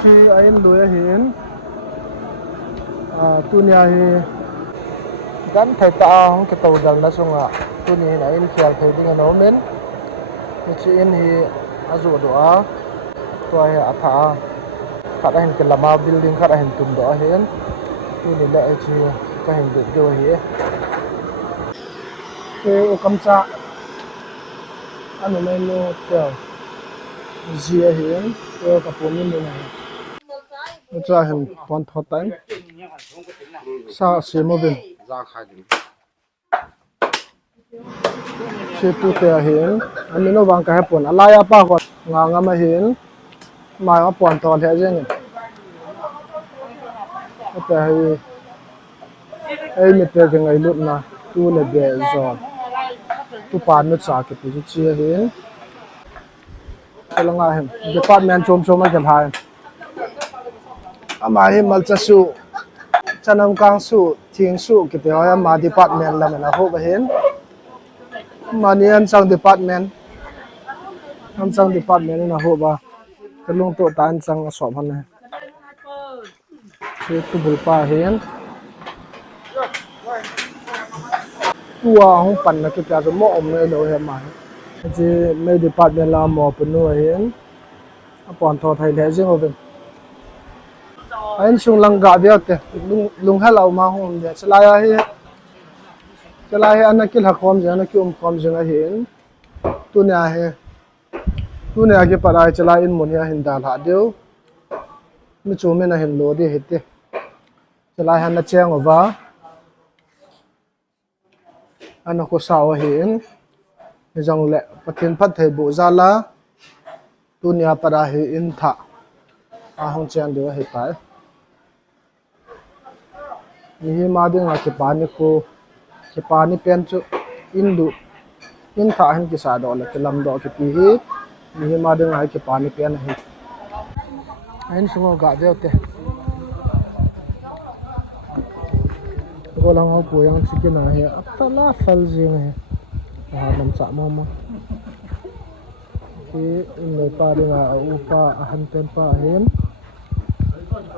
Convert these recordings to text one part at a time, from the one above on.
chi ain loya hin tunia hi gan thai ta hong ke to dal na sunga tuni hin ain khial thei ding no men chi in hi azu do a to hi atha khat a hin ke lama building khat a hin tum do a hin tuni la chi ka hin de hi ke o kam cha anu mai no te zia hin ke ka pomin ni na cha hin pon tho tan sa se mo ben se tu te hin ani no wang ka hapon alaya pa ko nga ma hin mai ma pon tho the jeng te hi ai mi te ke ngai lut na tu le be zo tu pan no cha ke pu chi hin selanga hin department chom ma kan hai ama hi mal cha su chanam kang su thing su ke te ya ma department la na ho ba hin mani an sang department na ho ba kalung to tan sang so han ne se tu bul pa hin tua hong pan na ke ta mo om ne lo he ma ji me department la mo pnu hin apon tho thai le jing oben ain sung lang ga dia te lung ha lau ma hom de chala hi an kil ha khom je na ki khom je na hin tu ne ke parai chala in mon ya hin dal ha deu mi chu me na hin lo di hete chala han na cheng over an ko sa wa hin jong le pathin phat thei bu zala tu nia para hi in tha a hong chen de he pai ni ma de nga ke pa ni ko ke pa ni pen chu in tha hin ki sa do le ke lam do ke pi hi ni ma de nga ke pa ni pen hi ain sungo ga de te ko lang ho pu yang chicken na he apala fal jing he lam cha mo khi người pa đi ngà u pa han pen pa hen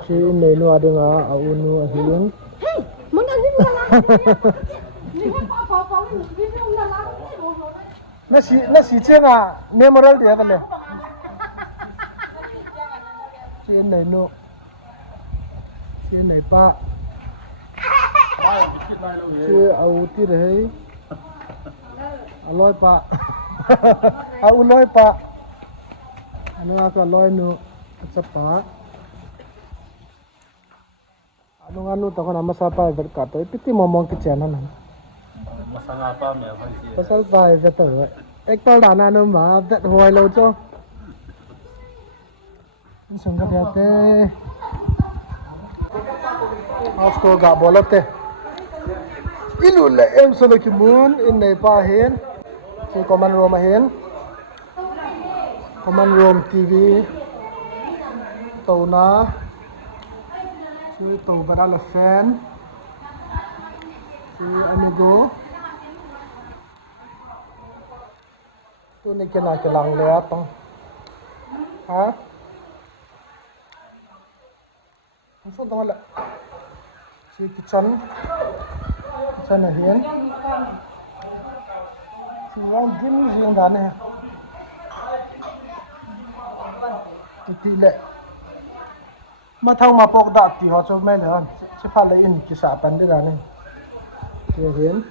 khi người nu đi ngà u nu hiền muốn ăn gì mua lá nó xí chiang à memorial dia kan le chen nei nu chen nei pa che au ti rei aloi pa au loi pa anu ka loi nu chapa anu to kana masa pa ver ka to piti momong ki chen na masa ngapa me phai si pasal pa ve to ek to dana no ma vet hoi lo cho sung ga dia te house to ga bolote ilu le em so ki moon in nei pa hen ki command room hen command room tv to na chui to vara la fan si amigo tu ne ke na ke lang le atong ha so to la si kitchen này hiến thì ông kiếm riêng đàn này tỷ lệ mà thằng mà bọc đạt thì họ cho mấy nữa sẽ phát lấy in cái sản phẩm đấy là này thì hiến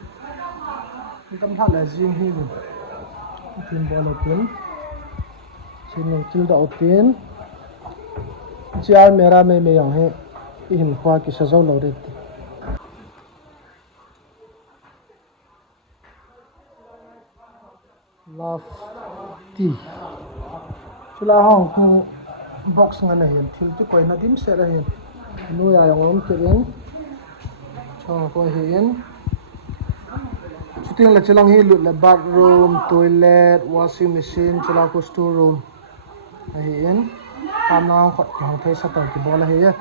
tâm thằng là riêng hi rồi tiền bao đầu tiên xin mình chịu đầu tiên chỉ ai mera mày mày yang hết in khoa cái sao lâu đấy love tea chula hong ku box nga na hian thil tu koi na dim se ra hian nu ya yong om ke eng cho ko hian chuting la chilang hi lut la bathroom toilet washing machine chula ko store room a hian tam na khot hong thai sa ta ki bola hian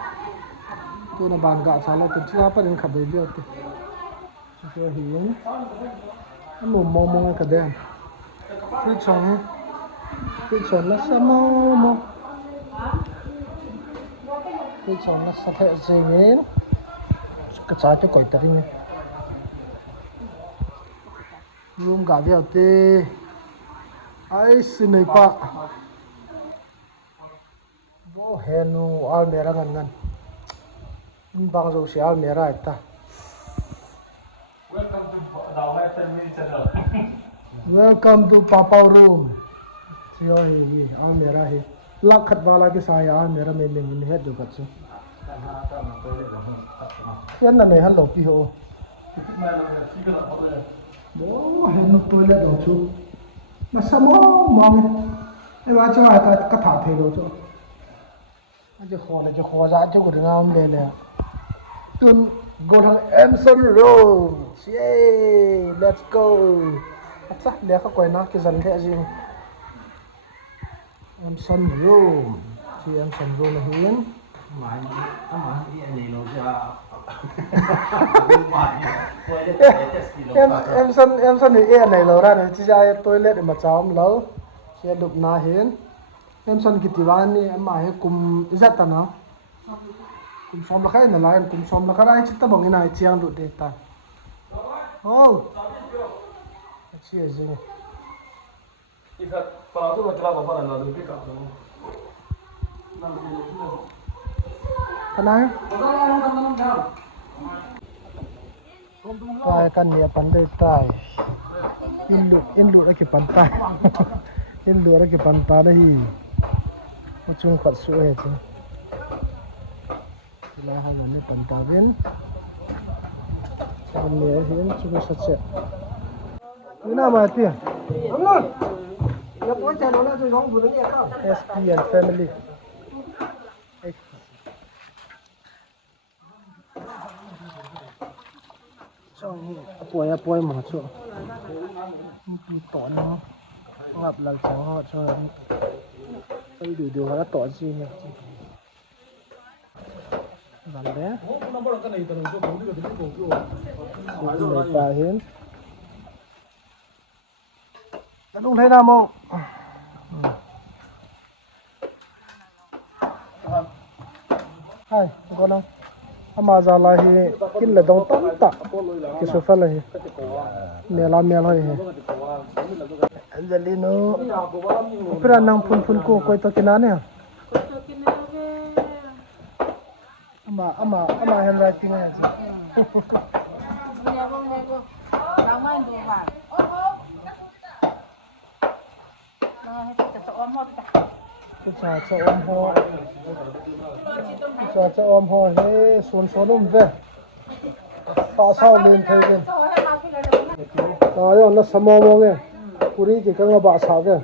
tu na ban ga cha la tu chula pa rin kha be dio te chu hian mo mo mo ka den free chong là sao mo cái chồng nó sẽ thế gì nhé cái trái cho cõi tật đi nhé room gà về tê ai xin này pa vô henu almera ngan ngan bang zo si almera ita welcome to papa room siyo hi almera hi lakhat wala ke saya almera me me he do kat se khian na ne han lo pi ho bo hen toilet do chu mà sao mò mò cái bà cho ai cái thả thế rồi cho anh cho khó ra cho của đứa nào lên nè tuần go thằng Emerson Room yeah let's go chắc lẽ các quầy nó cái dần thế gì Emerson Room thì Emerson Room là hiến em sân thì này lâu ra này chỉ ra toilet để mà cháu lâu khi đục na hiến em sân kịp tivan ni em mà hết cùng rất ta nó cùng xóm là cái này lại cùng xóm là cái này chỉ ta bằng cái này chiang đục để ta oh chia gì này cái này tai kan nia pan dei tai in lut aki pan tai in lut aki pan ta da hi chung khat su he chu la han ni pan ta ben san ne hin chu sa che ina ma ti amon ya po cha no la chu jong bu ni ka SP and family apoi mà chỗ bị tổn nó ngập lần sáng họ cho xây điều nó tổn gì nhỉ bạn bé người ta hiến anh không thấy nào không hai con đâu mà giờ là cái là đông tắm tạ cái số phận là mẹ làm Angelino pera nang phun ko koi to kina ne ama handwriting này chứ cho ôm ho he son về ta sao lên thấy lên đó nó samo mo nghe puri chỉ có ba sao về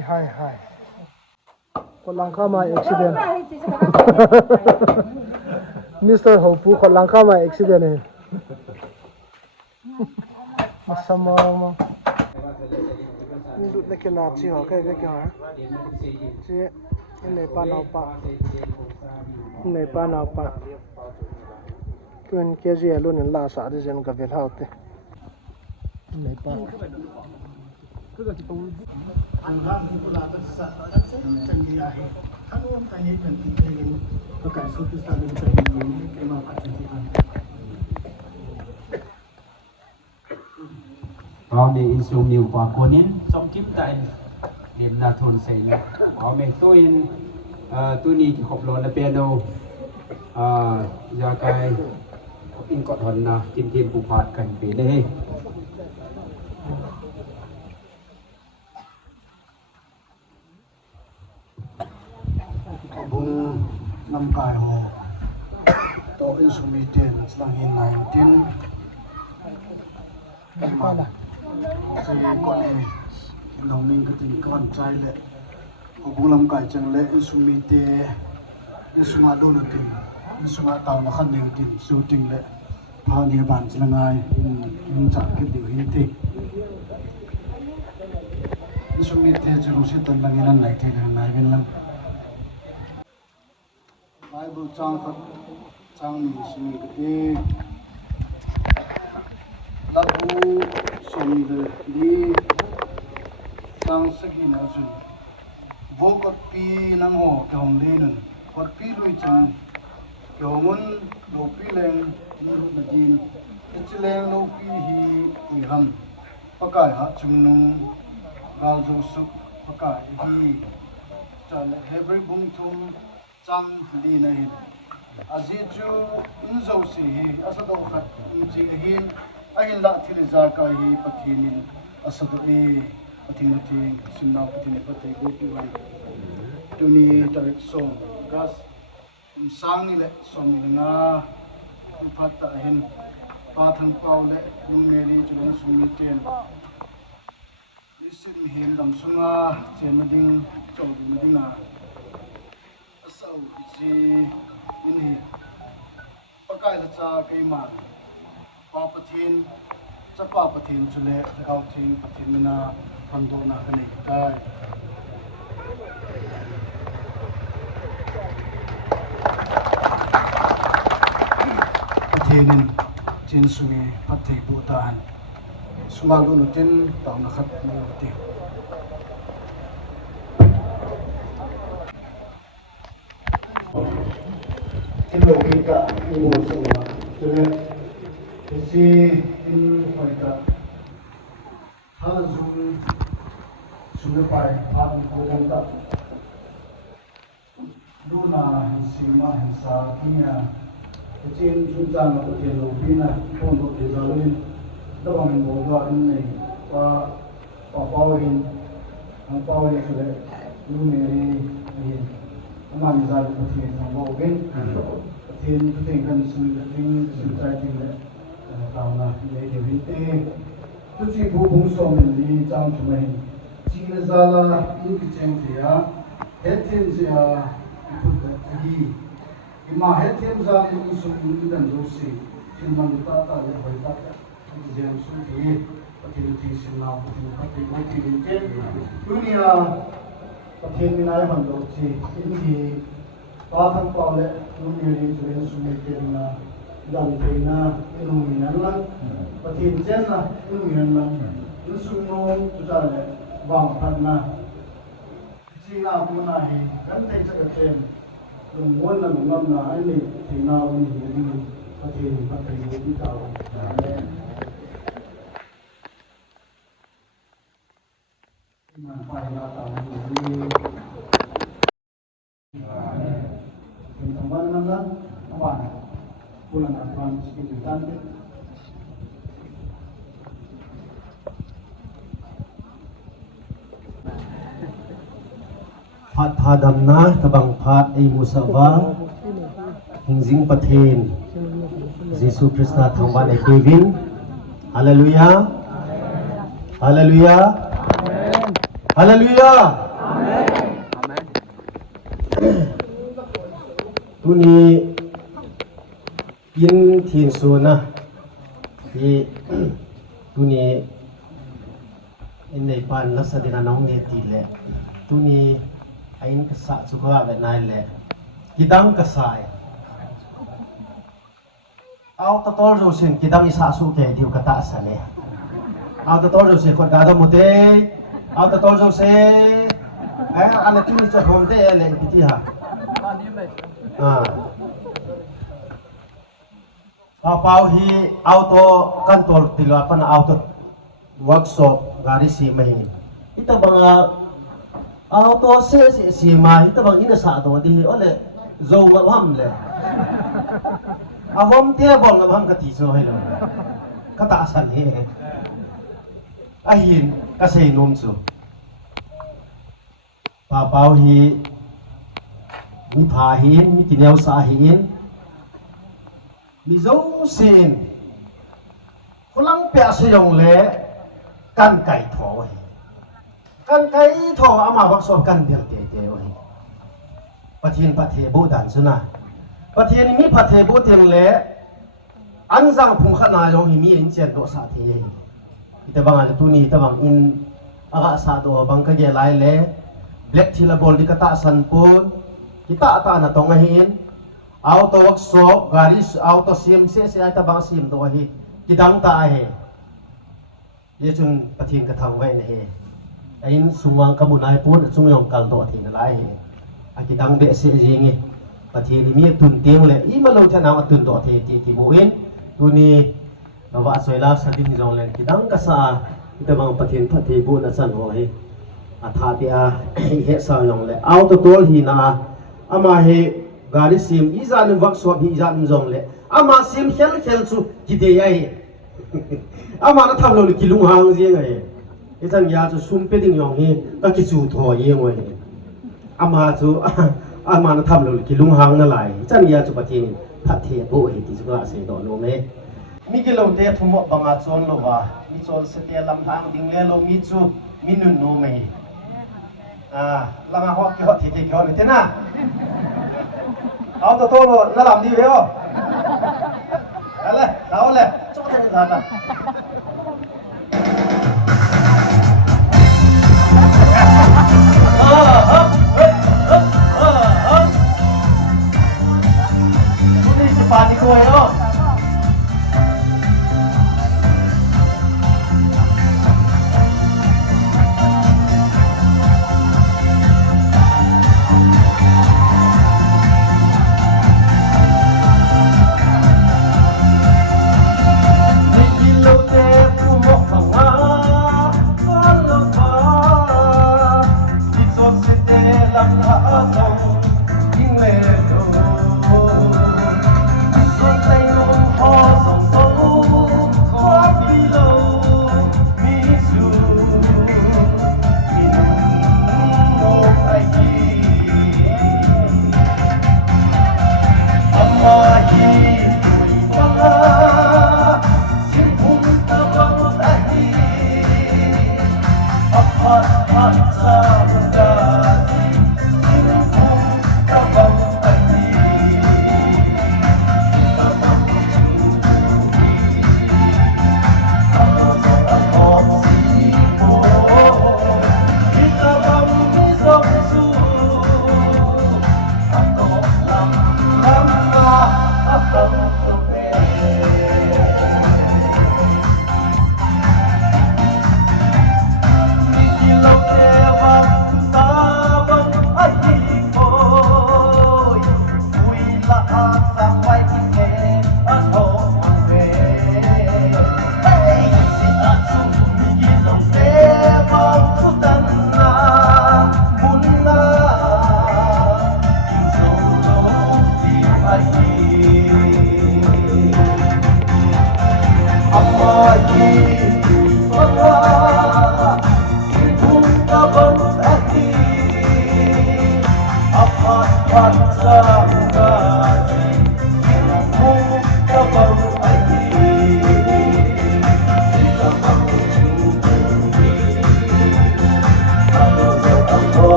hai con lang kha mai accident Mr. Hopu con lang kha mai accident này samo mo đút cái là chỉ họ cái hả chị cái này pa nào pa tuần kia gì luôn là sao để dân gặp việc hậu thế này pa có để in số nhiều quả của nên trong kiếm tại điểm là thôn xây là có mẹ tôi đi học lon là piano ra cái in cọt hòn là kim tiền phụ phạt cảnh về đây bung năm cài hồ to in số mi tiền là hiện nay tiền mà chỉ có này lòng mình cái tình con trai lệ hồ bung năm cài chẳng lệ in số mi tiền in số ngã đô tiền in số ngã tàu là khăn nhiều tiền số tiền lệ bao nhiêu bản chỉ là ngay in chẳng cái điều hiện thị in số mi tiền chỉ có sự tận là ngay này thì là này bên lăng Bible trang mình suy cái lagu song đi nang sagi na sun vô cột pi nang ho ke hong le nun cột pi lui chang ke hongun lo pi leng ni na din chileng lo pi hi ui ham pakai ha chung nung gal zo su pakai hi chan every bung thum chang li na hin azi chu in zo si hi asa do khat in chi hin ahin la thil za ka hi pathinin asa do e pathing thi sinna pathin pathai go pi wan tuni tarik som gas sang ni le som ni nga phat ta hin pa thang pau le lung meri chun sum ni ten lisin him dam sunga chen mading chau madinga asau ji in hi pakai la cha kai ma pa pathin cha pa pathin chule thau thing pathin na pando na kane kai pathinin chin sungi pathai bu tan sumalu no tin taw na khat mo ti kilo kita ibu semua jadi isi in mereka hal zoom sudah pai pan kolam tak duna sima hinsa kinya kecil junjang atau jelo bina pondok desain dalam membawa ini pawin sudah numeri ini Amam zal patin sambo gen patin patin kan patin sutra tin tauna le de vite tuji bu bung som li chang chumai chi le zala in ki cheng dia hetin sia put hi ima hetin zal in sum in dan zo si tin man ta ta le hoi ta ki jam su thi patin tin sin na patin patin ko ti ke dunia pathien minai man do chi in hi pa thang pa le nu ni ri chulen su me ke na dang te na inu ni nan la pathien chen na inu ni nan la nu su no tu ta le wang phat na chi na ku na hi kan te cha ke chen lu mon na ngam na ai ni ti na ni ni pathien pathai ni ta amen Iman pai la ta ni Teman teman apa? Pulang aturan sedikit tante. Phat hadamna tabang phat ay musawa hingjing pathin Jesu Krista thangban ay Kevin. Hallelujah. Hallelujah. Hallelujah. Tuni in thiên su na thì tuni in này pan lắc sa dina nong ne ti le tuni ain kasa chuka ve nai le kidang kasai au ta tor jo sin kidang isa su ke diu kata sa ne au ta tor jo se khot ga da mote au ta tor jo se ala tuni cha hom de le piti ha Pau hi auto kantor tilo apa na auto workshop gari si mahin. Ita banga auto si ma ita bang ina sa do di ole zo ngam le. Ahom tia bong ngam ka ti so hello. Kata asan he. Ahin kasi nom so. Pau hi mi phahin mi tinyaw sahin mi zong sin kulang pya sayong le kan kai tho ama bak so kan biang te oi pathin pathe bu dan suna pathin mi pathe bu teng le anjang phung khana yo hi mi en chen do sa the ita bang tu ni ita bang in aga sa do bang ka ge lai le black thila bol di kata san pun kita ata na tong hin auto workshop gari auto sim se ata bang sim do hi kidang ta he ye chun pathin ka thang wai ne he ไอ้สุงวังกมุนายพูดสุงยองกัลโตทีนั่นไรอากิดังเบสเสียจริงประเทศนี้มีตุนเตียงเลยอีมาเราชนะตุนโตทีที่โมเอนตุนี้เราว่าสวยแล้วสัตย์จงเลยกิดังกษาแต่บางประเทศบุญนั่นสั่นหัวให้อาทาเปียเฮสายองเลยเอาตัวหินาอามาเฮกาลิซิมอีจานวักสวบอีจานจงเลยอามาซิมเขลสุกิเดียอามาทำเรากิลุงหางเสียไงไอ้ท่านยาจะซุ่มเป็ดยองเฮก็กิจูถอยเองไว้อามาจะอามาทำเรากิลุงหางนั่นแหละท่านยาจะปฏิพัทเทบุเอติสุราเสดอนโนเมมีกิโลเตทุ่มบังอาจอนโลวามีจอนเสตียลำพังดิ่งเลโลมีจูมีนุนโนเมลังอาหอกที่หอที่ที่เขาเนี่ยนะเอาตัวโตโลนั่นลำดีเหรออะไรเอาเลยจุดที่จะทำนี่จะปาดีกว่าเหรอ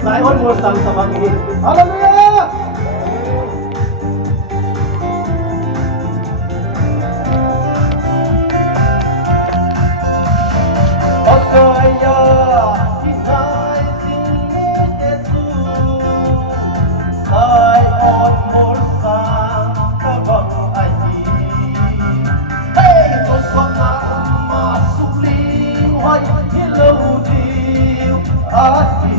Saya on mau sama ini. Haleluya. Otoya hinai sini tetu. Sai on morsa kabang ai. Hey, to sona masuk ling hoi hilau diu ati.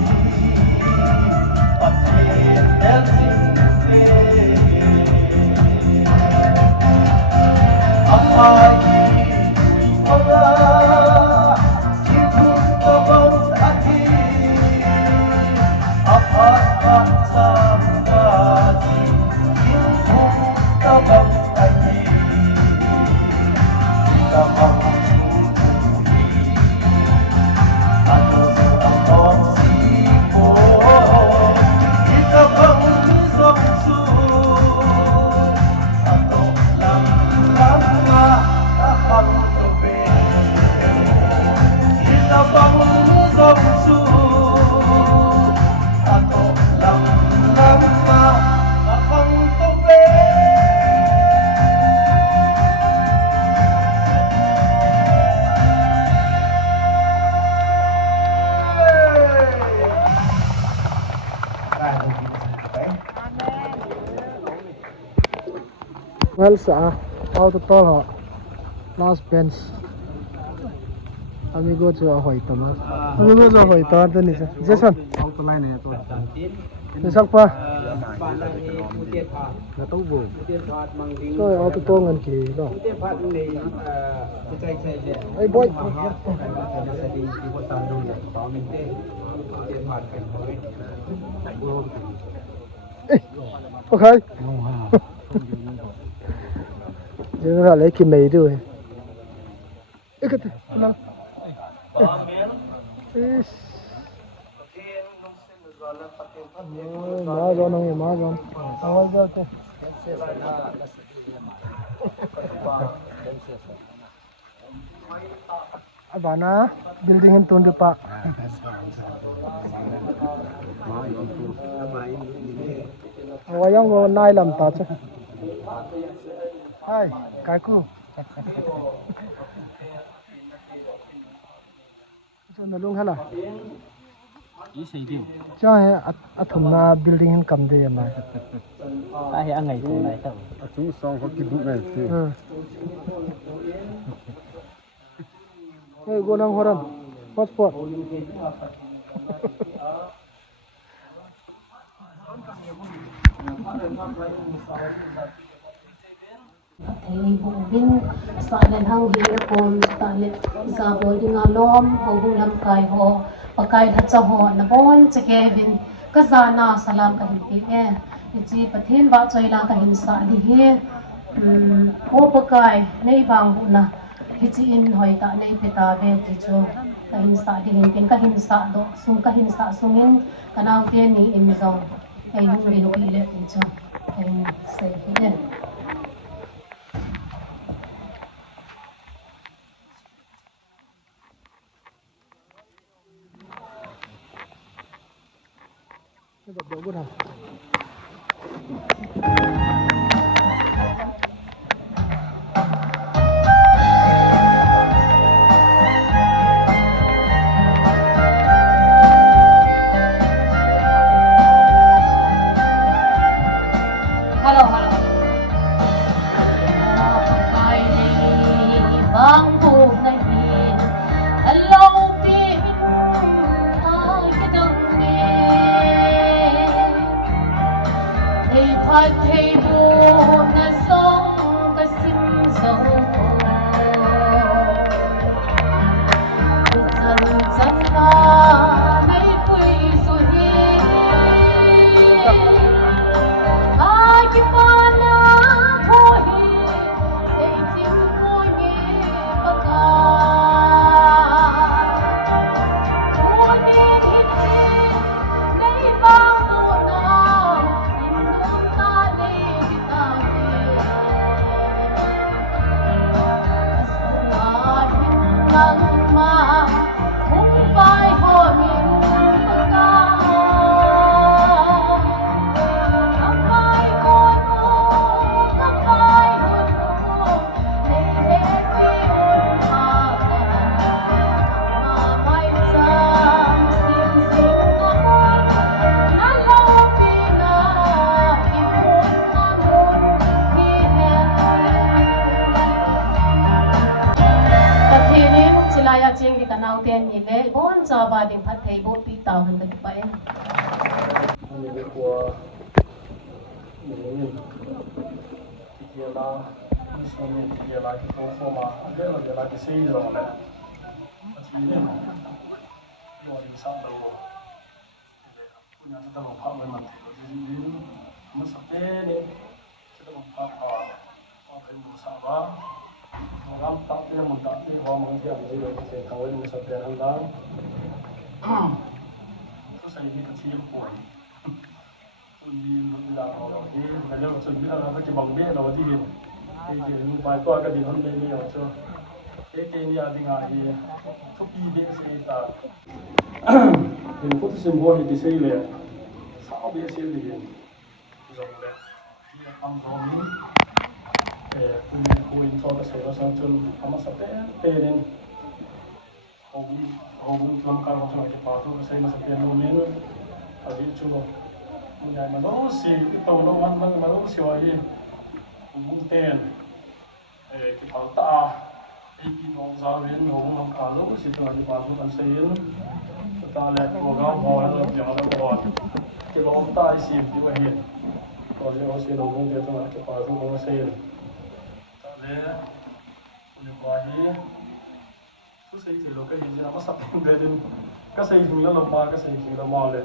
well sa auto tol ho last bench amigo chu hoi tama amigo chu hoi ta ta ni jason auto line này tôi ni sak pa là tấu buồn so auto tol ngan ki no ai boy okay giờ là lấy kim mày rồi cái nào má giòn không má giòn awal giờ cái abana building in tuan depa wayang go nai lam ta cha hai cái cu cho nó luôn hả nào ý xây điều cho à thùng na building hình cầm đi mà ai ăn ngày này tao chúng xong có cái bụng này thì ơi cô năng horan passport thầy bùng binh sa lên hang hi pom ta le za bol ding alom ho bung lam kai ho pakai that cha ho na bon che kevin ka za na salam ka hi e ji pathin ba choi la ka hin sa di he ho pakai nei bang bu na hi chi in hoi ta nei peta ve ti chu ka hin sa di hin ken ka hin sa do sum ka hin sa sungin kanau te ni in zong ai lu ri no ile ti chu ai se hi đập đầu bút hả hello hello pakai ni bang bu na hi hello pin ai cái đông nè thì phát thấy bu na song cái sim song chân chân na nay quỳ rồi ai mana thôi say chim punya bakal punya hiti nay bang muna indum ta nay kita asnahin lang ma kung pai ho min bakal Silaya ching di kanau ten ni le bon cha ba ding phat thei bo pi taw han ka pa e mình của mình thì là sau này thì là cái công mà cái là cái xây rồi này thì nên rồi đi sang đâu punya kita mau pak memang jadi masa ini kita mau pak apa yang mau sabar orang tak dia mentak dia orang mungkin jadi saya tahu ini masa dia hendak terus saya ini kecil pun đi làm họ thì phải lo chuẩn bị là phải cái bằng biết rồi thì những bài qua cái gì hơn đây nhiều chưa cái nhà thì ngài thì thúc đi biết xây ta mình có thể mua thì xây lại sao biết xây liền rồi đấy thì là ăn rồi mình mình cho cái xây nó sang chân ama sắp tới nên hồng làm cái họ cái bảo cho cái xây nó sắp tới nó nên ở đây chung mình mà nó xì cái tàu nó ăn mà nó xì vậy bung ten cái thảo ta cái bông giáo viên hồng làm cả lúc thì tôi đi vào trong xây ta lại một gạo mò nó giờ nó mò cái bông ta xìm như vậy hiện còn cái ông xây đầu bông kia tôi cái vào trong bông xây ta lại một vài cáiทุกสิ่งที่เราก็เห็นจะมาสับเป็นเดือนก็สิ่งที่เรามาก็สิ่งที่เรามาเลย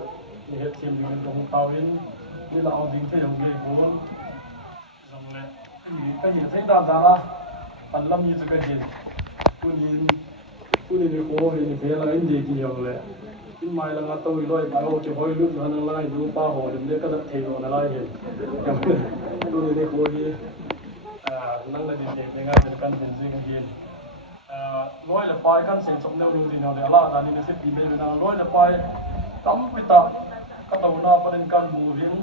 นี่เหตุที่มันตรงเตาเห็นนี่เราเอาดิ่งที่ยังเกี่ยวกับจังเลยก็เห็นที่ด้านด้านละอันละมีจะก็เห็นคุณยินคุณนี่โอ้เห็นเพื่อนเราเห็นดีกี่อย่างเลยที่ไม่ละงัดตัวอีกเลยไปโอ้จะคอยลุกหันอะไรดูป้าหัวเดี๋ยวก็จะเทโนอะไรเห็นอย่างนี้คุณนี่โอ้ยนั่งในเด็กๆในงานจะกันเห็นสิ่งเห็นน้อยละไปขั้นเสียงสมเด็จดูดีนะเดี๋ยวละตอนนี้ในสิบปีเป็นนะน้อยละไปตั้มปิตาก็ต้องน่าประเด็นการบูริน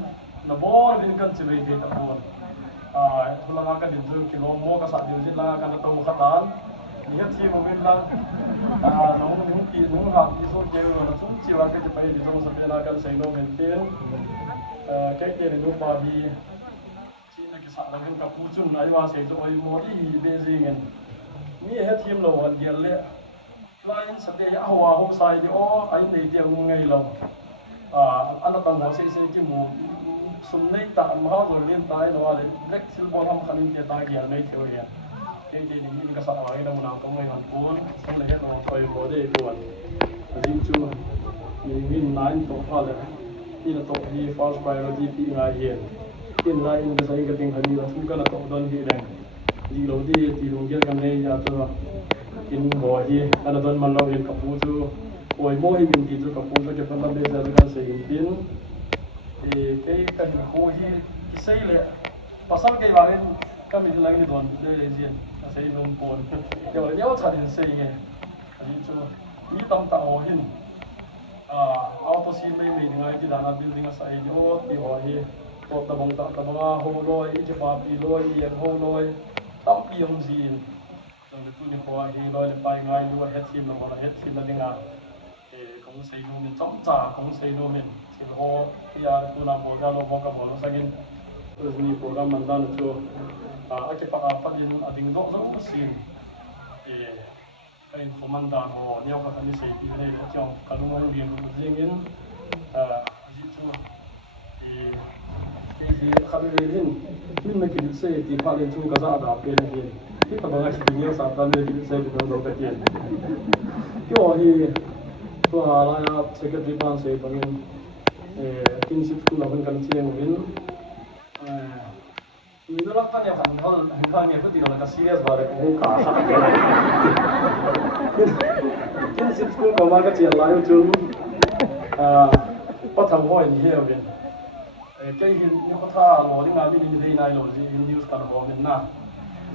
นะบ่รินกันสิเวทีตะโกนทุลังกันดินดูกิโลโมก็สัตว์อยู่ที่ละกันตะโกขัดานนี่ที่มันเป็นละน้องนุ่งปีนุ่งหักที่สุดเยอะนะทุกชีวะก็จะไปที่ตรงสเปนกันเสียงโนเมนเทนแค่เกี่ยนุ่งบาบีที่นักศึกษาเราเป็นกับผู้จุนไอ้ว่าเสียงจะไอ้โมที่เบซิเงินนี่เหตุทีมเราอันเดียวเลยไล่สเตย์หัวหกใส่ที่อ๋อไอ้ในเดียวไงเราอันนั้นต้องหัวเสียที่หมู่สุนในตามาตัวเลี้ยงตายนะว่าเลยเล็กซิลบอลทำคันนี้จะตายเกี่ยวในเที่ยวเนี่ยที่นี่ก็สักอะไรเราหนาวตรงไหนกันปูนต้องเลยให้เราคอยโมได้ด่วนยิ่งจู่มีวินน้ำตกฟ้าเลยที่เราตกที่ฟาสไปเราที่ปีงานเย็นที่ไล่ในสายกระดิ่งคันนี้เราทุกคนเราตกโดนที่แรงดีเราที่ลงเยอะกันเลยจะตัวกินหัวที่อันนั้นมันเราเห็นกับผู้ชูโอ้ยโม่ให้บินกินจูกับผู้ชูจะเป็นลำเลียงจากการเสียงบินcái khuที่xâyเลยภาษาเกี่ยวกับก็มีหลายที่โดนเรื่องเรียนใช้ลงปนเดี๋ยวชาดินใช้ไงอันนี้จูมีตั้งแต่หัวหินเอาตัวซีไม่มีไงที่ด้านบิลดิ้งใส่โยที่หัวหินตัวตะบงตะบงหัวลอยจะปาปีลอยยังหัวลอยตั้งปียงซีนจนตัวนี้หัวหินลอยไปไงดูว่าเฮดทีมเราว่าเฮดทีมนั่นเองของใส่โนมินจ้องจ่าของใส่โนมินที่เราที่ตัวน้ำโบราณเราบอกกับเราสักินตัวนี้โปรแกรมมันด้านจูอาจจะพักยินอดิ่งดอกนู้สินเป็นคอมมานดานหัวเนี่ยก็ทำให้ใส่ปีเลยเขาจ้องการลงเรียนเรียนยินจิตจูที่ขับเรียนนี่ไม่คิดเสียที่พาเรียนจูก็จะอาเป็นเรียนที่ทำงานที่เนี่ยสัตว์การเรียนเสียที่เราเป็นเรียนก็ที่ตัวอะไรอะเซกเตอร์บางเสียบางอย่างกินสิบกุลาเป็นกันเชียงวินมีตัวละครเนี่ยหันข้างเนี่ยก็ตีเราก็ซีเรียสบาร์เลยกูขาสั่นเลยกินสิบกุลามาก็เชียร์ไลฟ์จุนก็ทำหัวอย่างเงี้ยเป็นแค่เห็นนี่เขาท่าหล่อที่งานไม่มีที่ไหนหล่อที่นิวส์กันหัวเป็นหน้า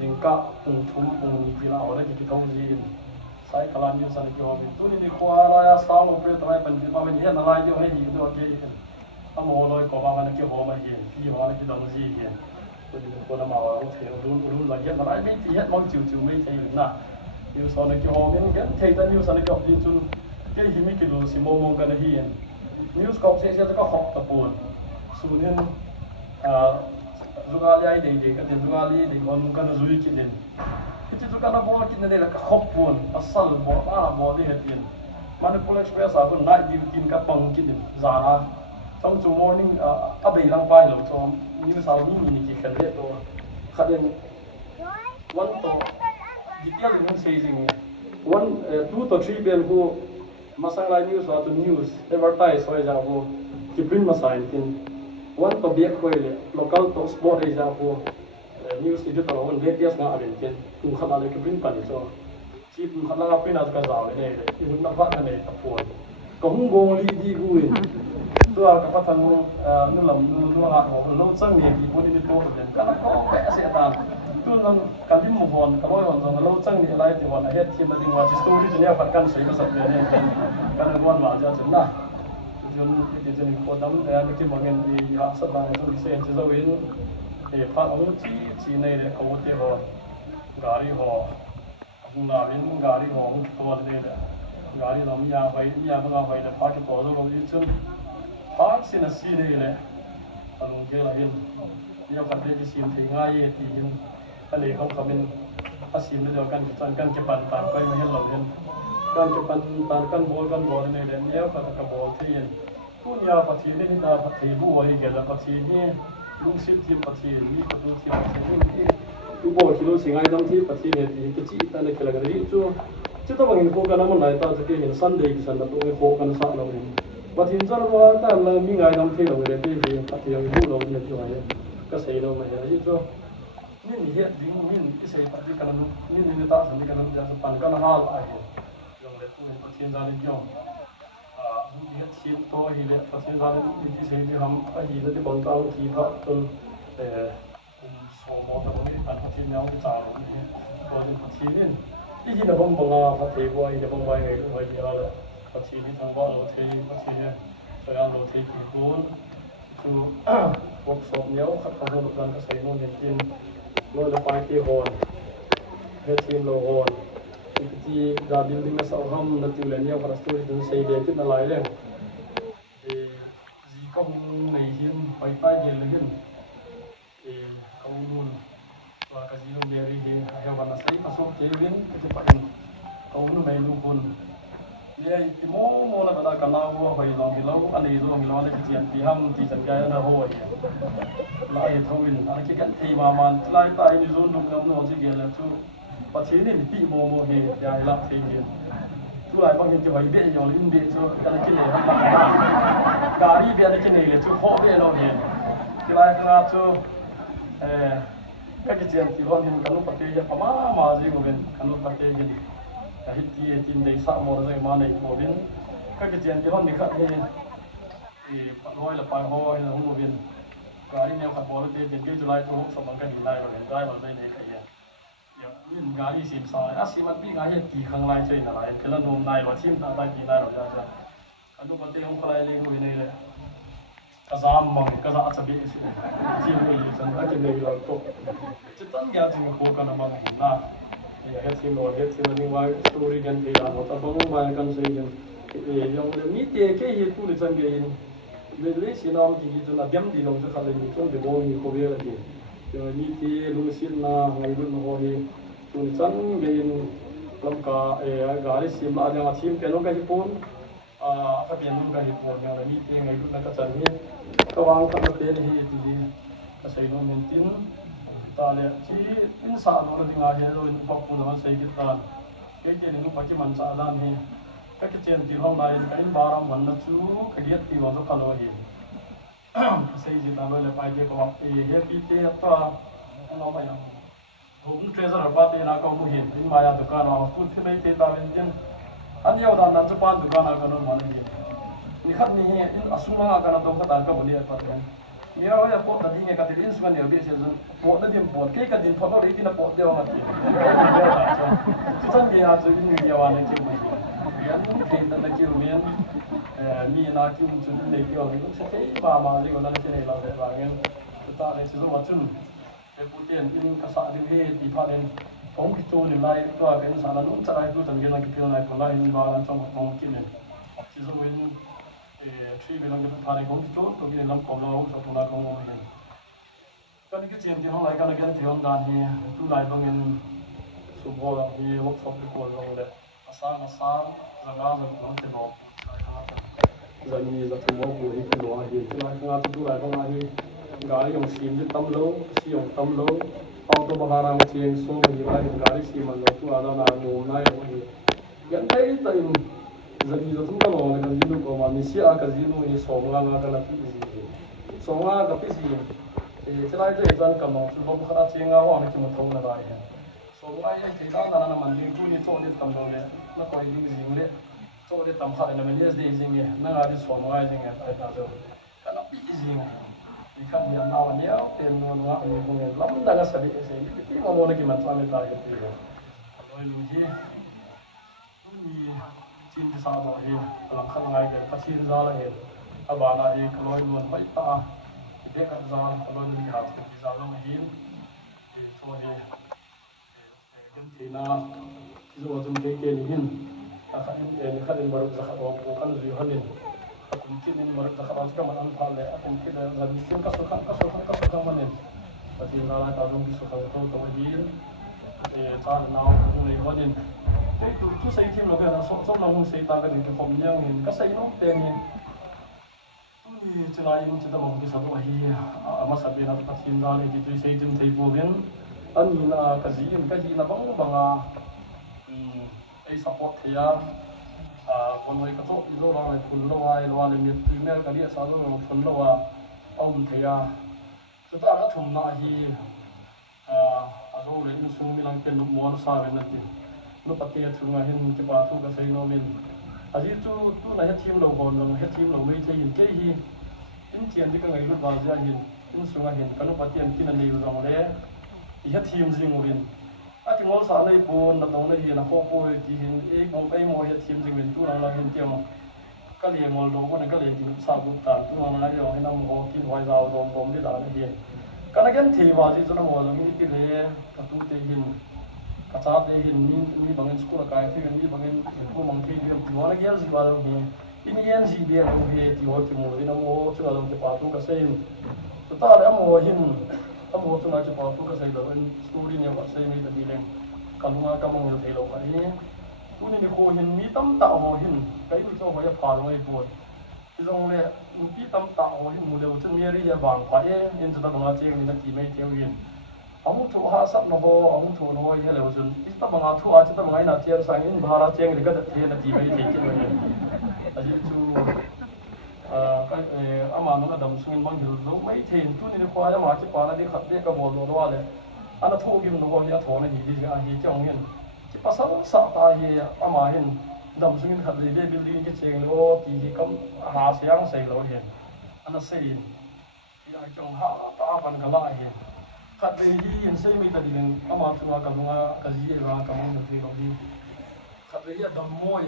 ยิงกะทุ่มที่เราได้กี่ท้องจีนใช้กลางนิวส์อะไรกี่ห้องตัวนี้ดีกว่าอะไรสาวโอเปร่าอะไรเป็นที่มาเป็นเห็นอะไรที่ให้ยิงตัวเกี่ยถ้าโมลอยก็ว่ามันกี่หัวมาเห็นที่หัวกี่ดองจีเห็นตัวนี้คนละมาว่าเที่ยวรู้ละเอียดอะไรไม่ที่เห็นมองจู่ไม่ใช่หน้านิวส์อะไรกี่ห้องเป็นเห็นเที่ยวนิวส์อะไรกี่ดิจุนแค่หิมิกิโลสิโมงกันเห็นนิวส์ก็เสียก็หอกตะปูนส่วนนี้จุกาลีไอเด็กกันเด็กจุกาลีเด็กคนกันจุยกินเด่นที่จุกาลาบอลกินเด่นแล้วก็ขบปูนอัศลบอลบอลที่เห็นมันเป็นโปรเจกต์เพื่อสาวคนน่าดีกินกับปังกินเด่นจาระทำจู่มอร์นิ่งอับไปลังไปหลังจอมนิวสาวนี่มีกี่คนเด็กตัวขัดเด่นวันต่อดิเทียลมันเสียจริงวัน2 to 3เป็นผู้มาสั่งไลน์นิวส์ว่าตัวนิวส์เอเวอร์ไทส์ไว้จ้าผู้ที่พิมพ์มาใส่กินวันต่อเบียกคุยเลย local to sport ไอ้จ้าผู้นิวส์ที่จะต้องวันเด็กเดียสงาอะไรกินคุณขนาดเลยก็พิมพ์ไปเลยจ้าที่คุณขนาดพิมพ์น่าจะกระจายเลยที่คุณนักพัฒนาเนี่ยตะปูนก็หุ่นโบลีดีกุยตัวกับพัฒนานู่นลำนู่นว่าหัวเราจังเนี่ยที่พูดที่โตเลยกันแล้วก็แปะเสียตาตัวนั้นการที่มุมวันกับว่าวันเราจังเนี่ยอะไรที่วันเหตุที่มันถึงว่าที่สตูดิโอเนี่ยพัดกันใช้ภาษาเนี่ยกันวันว่าจะนะจนที่จะมีคนทำเนี่ยที่มันเงินที่รักษาได้ต้องเสียจะจะเว้นพระองค์ที่ในเรื่องเขาเที่ยวการีหอคุณนาวินการีหอตัวเดียวการีเราไม่ยาไปไม่ยาไม่เอาไปแต่พระที่ต่อสู้เราอยู่จนพระสินะสีเนี่ยตอนนี้เราเห็น nhiều phần đây thì xin thì ngay thì cái này không có mình ta xin nó được căn căn cái bàn tàn coi mình lâu hơn căn cái bàn tàn căn bò này để nhiều cái bò thìผู้ยาปฏิเนตาปฏิบัวที่เกิดปฏิเนี่ยลุงสิทธิปฏิมีปฏิที่ปฏินี่ทุกบ่ที่รู้สิ่งไอ้ดำที่ปฏิเนี่ยที่กิจตั้งแต่ละกันที่จู่ต้องเห็นโคกันมันไหนตาจะเห็นสันเดย์สันแล้วต้องเห็นโคกันสักเราเห็นปฏิจารว่าแต่ละมีไงดำที่เราเรียนที่ปฏิยังรู้เราเนี่ยจู่ไอ้ก็เสียเราไม่ได้จู่นี่มีเหตุดิ้งนี่ที่เสียปฏิกันนี่ตาสันติกันจะปันกันหาอะไรอย่างเงี้ยปฏิจารย์ย่อये चीज़ तो ही ले पसंद वाले इसी से भी हम ही ले तो बनता हूँ कि था तो सोमो तो नहीं पर पसंद नहीं होता चारों में तो ये पसंद नहीं इसी ने हम बंगा पसंद हुआ ये बंगा है वो ये वाला पसंद भी थंबा लोटे पसंद है तो यार लोटे की बोल तो workshopเนี้ยขัดขวางการเกษตรโน่นเนี่ยทีมโน่นจะไปที่ฮอนทีมโลฮอนที่ดาบิลดิ้งมาสาวห้ำนัดที่เลี้ยงพระสตรีถึงเสียเด็กขึ้นอะไรเลยจีก็ในหินไปใต้เย็นเลยหินเขานู่นว่าก็จีนู่นเดียร์หินเฮวันนั้นใส่กระสอบเจวินก็จะไปเขานู่นไม่รู้คนเนี่ยที่โม่แล้วก็ได้กันเอาว่าไปลองกินแล้วอันนี้ลองกินแล้วเลยที่ที่ห้ำที่จัดการนะโว้ยไล่ทวินอะไรคิดกันที่มามันไล่ใต้ในโซนตรงนั้นนอนที่เย็นแล้วทุกปัจจุบันปีโมโมเฮยายลักที่เย็นทุกหลายบางทีจะไปเบี้ยอย่างลิ้นเบี้ยช่วยกันกินเลยทั้งหลายการีเบี้ยกินเลยช่วยพ่อเบี้ยเราเห็นที่หลายครั้งช่วยก็จะเจอที่วันเห็นกันลูกปฏิเสธประมาณสิบวันกันลูกปฏิเสธแต่ที่ทีมในสามโมงเลยมาในโมบินก็จะเจอที่วันนี้ก็เห็นร้อยละไปห้อยละหัวบินการีเนี่ยขัดบอลเลยเป็นที่จุฬาทุกสมัยกันดีได้เราเห็นได้มาได้ในใครอย่างนี่งานที่สิบสายสิมันปีงานที่กี่ครั้งไรใช่ไหมล่ะคือเราโน้มนายเราทีมต่างๆกี่นายเราจะอันนู้นปฏิของใครเลี้ยงไว้ในเลยกระซามมังกระซาจะเบี้ยสิทีมนี้ฉันก็จะในเราตกจะตั้งยาจึงโคกันมาเห็นนะอย่างทีมเราทีมนี้ว่าสตอรี่กันที่เราแต่บางวันกันสิ่งอย่างนี้เตะแค่เหตุผลจังเกินเรื่องนี้สิน้องที่จะนับย้ำดีลงจะขาดเลยมีช่วงเดือนมีโควิดอะไรอย่างนี้ที่ลุงสินนะไงรุ่นหัวนี้ตุนจังเกินลำกาการิสิมอะไรอย่างทีมเป็นลงกันญี่ปุ่นก็เป็นลงกันญี่ปุ่นอย่างนี้ที่ไงรุ่นนั้นก็จะมีก็วางตั้งแต่เป็นที่ก็ใช้น้องเมนตินตาเนี่ยที่อินสานเราที่งานเห็นเราพบคุณมันใช้กิตาเกี่ยนี่ปัจจุบันสาดานนี้ก็จะเจนที่ห้องไหนก็อินบาร์มันนั่นจูขยันที่วันทุกคนเราเห็นใช้จิตเราเลยไปเดี๋ยวก็เฮปปี้เตะตัวน้องไม่ยังผมเทรซร์ปาร์ตี้นักเอาเห็นที่มาอย่างตุกานาพูดที่ไม่เตะตาเป็นจริงอันนี้เอาด้านนั้นจะปานตุกานากันนั่นมันเองนี่ขัดนี่อินอสุมากันนั่นตรงกันตามกับมันเนี่ยปาร์ตี้มีอะไรจะปวดนั่นนี่กันที่อินสุกันเนี่ยเบี้ยเสียจนปวดนั่นยิ่งปวดแค่กันยิ่งทนเอาอีกที่นั่นปวดเดียวมันที่ที่ท่านเนี่ยอาจจะยิ่งมีวันนึงจริงไหมอย่างนี้เห็นนั่นคิวเนี่ยมีนาคิวจุดเดียวนี่ก็ใช่มาสิคนนั้นใช่ไหมเราแต่บางอย่างตาในสิ่งที่ว่าจุนเป็นผู้เรียนอินกษัตริย์ที่ดีพาเองผมคิดตัวนี่ไล่ตัวเป็นสารนุ่งจะได้ดูจังเกลังกิจอะไรตัวไล่ในบ้านช่องของกินเนี่ยสิ่งที่เป็นที่เป็นลังกิจพาเองผมคิดตัวกินลำคอเราชอบตัวเราของเราเองก็นี่ก็เจียมที่ห้องไล่กันกันที่ห้องด้านนี้ตัวไล่บางอย่างสุโขทัยมีวัดสมบูรณ์ลงเลยอาสาจะงานมันจะบอกจะมีจะถึงว่าผู้ที่เป็นหน่วยที่งานตัวไล่ของงานนี้गाड़ी हम सीम जे तम लो सी हम तम लो ऑटो बहारा हम चेंज सो में गाड़ी सी मन लो तू आदा ना नो ना हो ये गंदे टाइम जगी जो तुम का लो ने जिनु को मानी सी आ का जिनु ये सोंगा ना का लपी सोंगा का पिसी चला जे जन का नो सु बम खरा चेंगा हो ने कि मथौ ना दाई है सोंगा ये जेदा ना ना मन लिंग तू नि चो दे तम लो ले ना कोई लिंग जिंग ले चो दे तम खा ने में ये दे जिंग ये ना गाड़ी सोंगा जिंग है आई ता जो का ना पी जिंगที่ขั้นยามเอาเนี้ยเป็นนวลว่ามีพวกนี้ล้ำดังกระสับกระส่ายที่มาโมนกิมันซ้ำไม่ตายกันทีเลยโดยลุงที่มีจีนที่สาวบอกเองหลังข้างในเกิดพัชรินซาละเองอาบานาเองลอยนวลไปตาเด็กกันซาลอยนวลหาสุดที่ซาลงหินโซเฮกันทีน่าที่จะว่าจุ่มเด็กเกินหินขันบารุจักรวาลขันจุฮันนินmungkin ini mereka kalau sudah menanpa le, mungkin dari tim kasukan manin, Pati nara ka zong bisu kang tau tau din. Cha nao tu nei wanin. Tu sei tim lo ka na so na hung sei ta ka ni ke pom nyang hin ka sei no te ni. Tu ni chila in chita mong ki sa to hi ama sa be na pati nara ki tu sei tim thei po gen. An ni na ka zi in ka hi na bang banga. Ai support thea. Con người cái chỗ ví dụ là phun lâu ai lo lên miệt email cái địa sao nó phun lâu ông thầy chúng ta đã thùng lại thì rồi lên xuống mình làm tiền mua nó sao vậy nè nó bắt tiền thùng lại hiện cái bà thu cái xây nó mình gì tu này hết team đầu còn rồi hết team đầu mấy thì cái gì in tiền thì cái ngày lúc vào ra hiện in xuống lại hiện cái nó bắt tiền kia là nhiều rồi đấy thì hết team gì ngồiที่มอสานในปูนตรงในที่นะพวกปูที่เห็นบงมอเห็ดทีมจริงเป็นตัวเราเห็นเตียงก็เลี้ยงมอลโลก็นั่นก็เลี้ยงกินซาบุตรตัวเราเนี่ยให้น้ำโอกินไว้เรารวมที่ด่านที่ก็นั่นกันที่ว่าที่จะน้ำมอลมีที่เลี้ยกระตุ้นเตียงกระชากเตียงมีบางเงินสกุลกายที่มีบางเงินผู้บางที่เลี้ยงตัวนั่นกันสิว่าเราเนี่ยที่นี่ยันสิเลี้ยงตัวที่ว่าที่มอที่น้ำโอที่เราจะปาตุ้งกระเซ็นตัวตาแล้วมอเห็นถ้าโมจุนักจะพอทุกข์ใส่เราเป็นสตูดิโอว่าใส่ไม่ได้ดีเลยกันมากำลังจะเทเรากันนี้ผู้นี้มีโคหินมีตั้มตาหัวหินใครรู้จักหัวจะผ่านลงไอ้ปวดที่ตรงนี้มีตั้มตาหัวหินมูเดียวจนมีอะไรจะบางไปยินจะต้องมาเจงนี่นักที่ไม่เที่ยวยินอามุทุหาสับนโฮอามุทุนโฮยเหลวจนที่ต้องมาทุอาจะต้องมาหน้าเทียนสังอินบาราเจงหรือก็จะเทียนนักที่ไม่เที่ยวกันเลยแต่ยิ่งชูอามาโนกดำสุนิบังฮิลโลไม่เห็นตัวนี้ควายมาที่ปานาดีขัดเรียกกบฏโลดว่าเลยอันนั้นทุกินโลว่าที่ถอนในหีที่หีจังเห็นที่ภาษาสาตาเฮียอามาเห็นดำสุนิขัดเรียกบิลลี่ที่เชียงโลที่ก็หาเสียงใส่เราเห็นอันนั้นเสียงที่ไอ้จังหาตาบันกันละเห็นขัดเรียกเห็นเสียงมีแต่ดินอามาตัวกับลุงกับจีเอรากับมันที่เราดีขัดเรียกดำมวย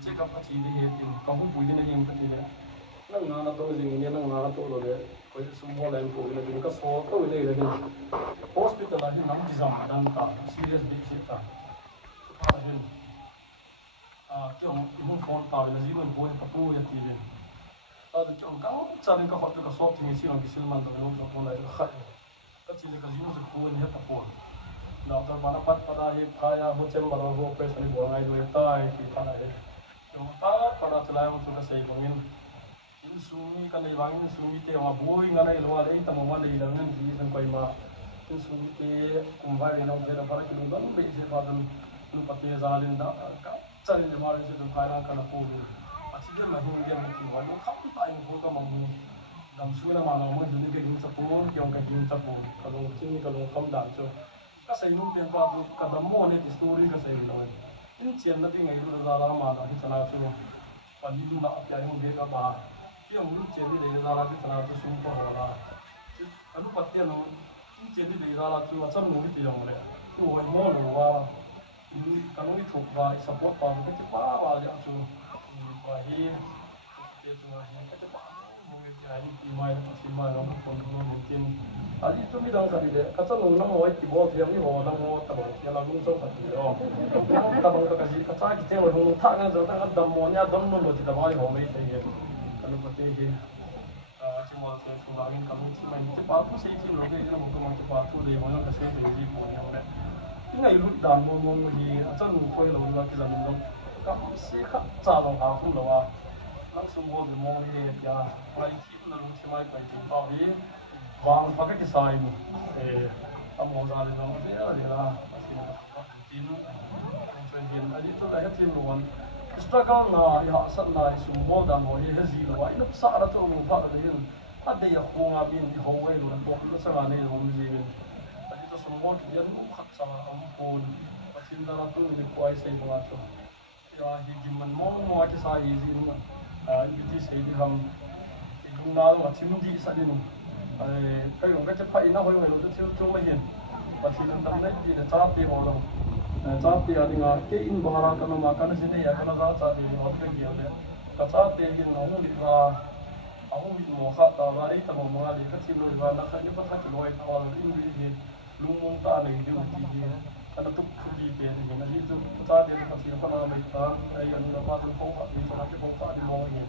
เช็คกับอาชีพที่เห็นกับผู้ป่วยที่นั่งยังปฏิเลยนั่งงานตัวจริงเนี่ยนั่งงานตัวเลยก็จะสมบูรณ์เลยผู้เลยก็สอบก็เลยเลยฮอสพิทอลที่นั่งที่จำดันตาซีเรียสบิ๊กชิตตาสุดท้ายเห็นเกี่ยวกับหุ่นฟอนตาเลยจีมันป่วยกับผู้ยาตีเลยตอนที่องค์การจัดการขอตัวก็สอบที่มีสิ่งที่สิ่งมันต้องลงจากคนไหนก็ขัดก็จีเลยก็จีมันจะป่วยเนี่ยกับผู้เราตอนมานับปัดปัดอะไรพายาหัวใจมันเราหัวไปสนิทบัวไงด้วยตายที่พันอะไรyang tak pada celai untuk kesai bangin insumi kan lagi bangin insumi te orang boy ngana ilwa lagi tamu mana ilangan di sana kau ima insumi te kumbai inam te dapat kita bang beri sepadan nu pakai zalin dah cari jemaah itu kaya kan aku asyik dia mahu dia mungkin wajib kamu tak ingin kau kamu dalam suara mana mau jadi kejung sepuluh yang kejung sepuluh kalau cini kalau kamu dah tu kesai nu tempat tu kadang mau ni story kesai lawan ini cian nanti ngai lu dah lama dah kita nak tu, pagi tu nak apa yang dia kata, yang lu cian ni dia dah lama kita nak tu sumpah orang, kalau patian ini cian ni dia dah lama tu macam nu ni yang mana, tu orang mau lu ini kalau ni thuk bah support bah tu kita bah aja tu, bahi, kita tu kita bah mungkin jadi timai orang pun mungkin. Adi tu midang tadi deh, kata nung nang awak tibol tiang ni bawa nang awak tabang tiang lagu nung tadi oh, tabang tu kasih kata kita nung tak kan jauh tak damonya dam nung lagi tabang awak mai saja, kalau pasti je, cuma saya sumangin kalau cuma itu batu sih sih loh, jadi nung tu macam batu deh, mana kasih jadi punya orang, ini ilu dan mung ni, acan nung kau lalu lagi lalu nung, kamu sih kat calon aku lawa, langsung bawa di mung ni ya, kalau itu lalu cuma itu timbang ni. Bang pakai desain, kamu zalin orang tu ya dia masih tin, jadi tu dah tim luan. Struggle na, ya asal na semua dan boleh hasil luan. Ini besar tu umumnya ada yang ada yang ngabin di Hawaii luan, bukan sekarang ni luan jadi. Jadi tu semua dia tu haksa ampun, macam dalam tu ni kuai saya mengacu. Ya hijiman mau aja saya izin, ini saya diham, jurnal macam di sana. Cái cái chấp phải nó hơi người nó thiếu thiếu mấy hiện và thì lần đầu đấy thì là chát đi vào đâu chát đi là những cái in bảo ra cái mà cái gì này cái nó ra chát đi nó cái gì đấy cái chát đi thì nó không bị ra không bị mỏ khát ta và ấy tao mỏ ra thì cái chim rồi và nó cái những cái cái loại tao là in bị gì lung mông ta này điều gì cái nó tụt tụt gì về thì nó đi tụt chát đi cái chim con nó bị ta ấy nó bắt đầu phô phát đi cho nó cái phô phát đi mỏ gì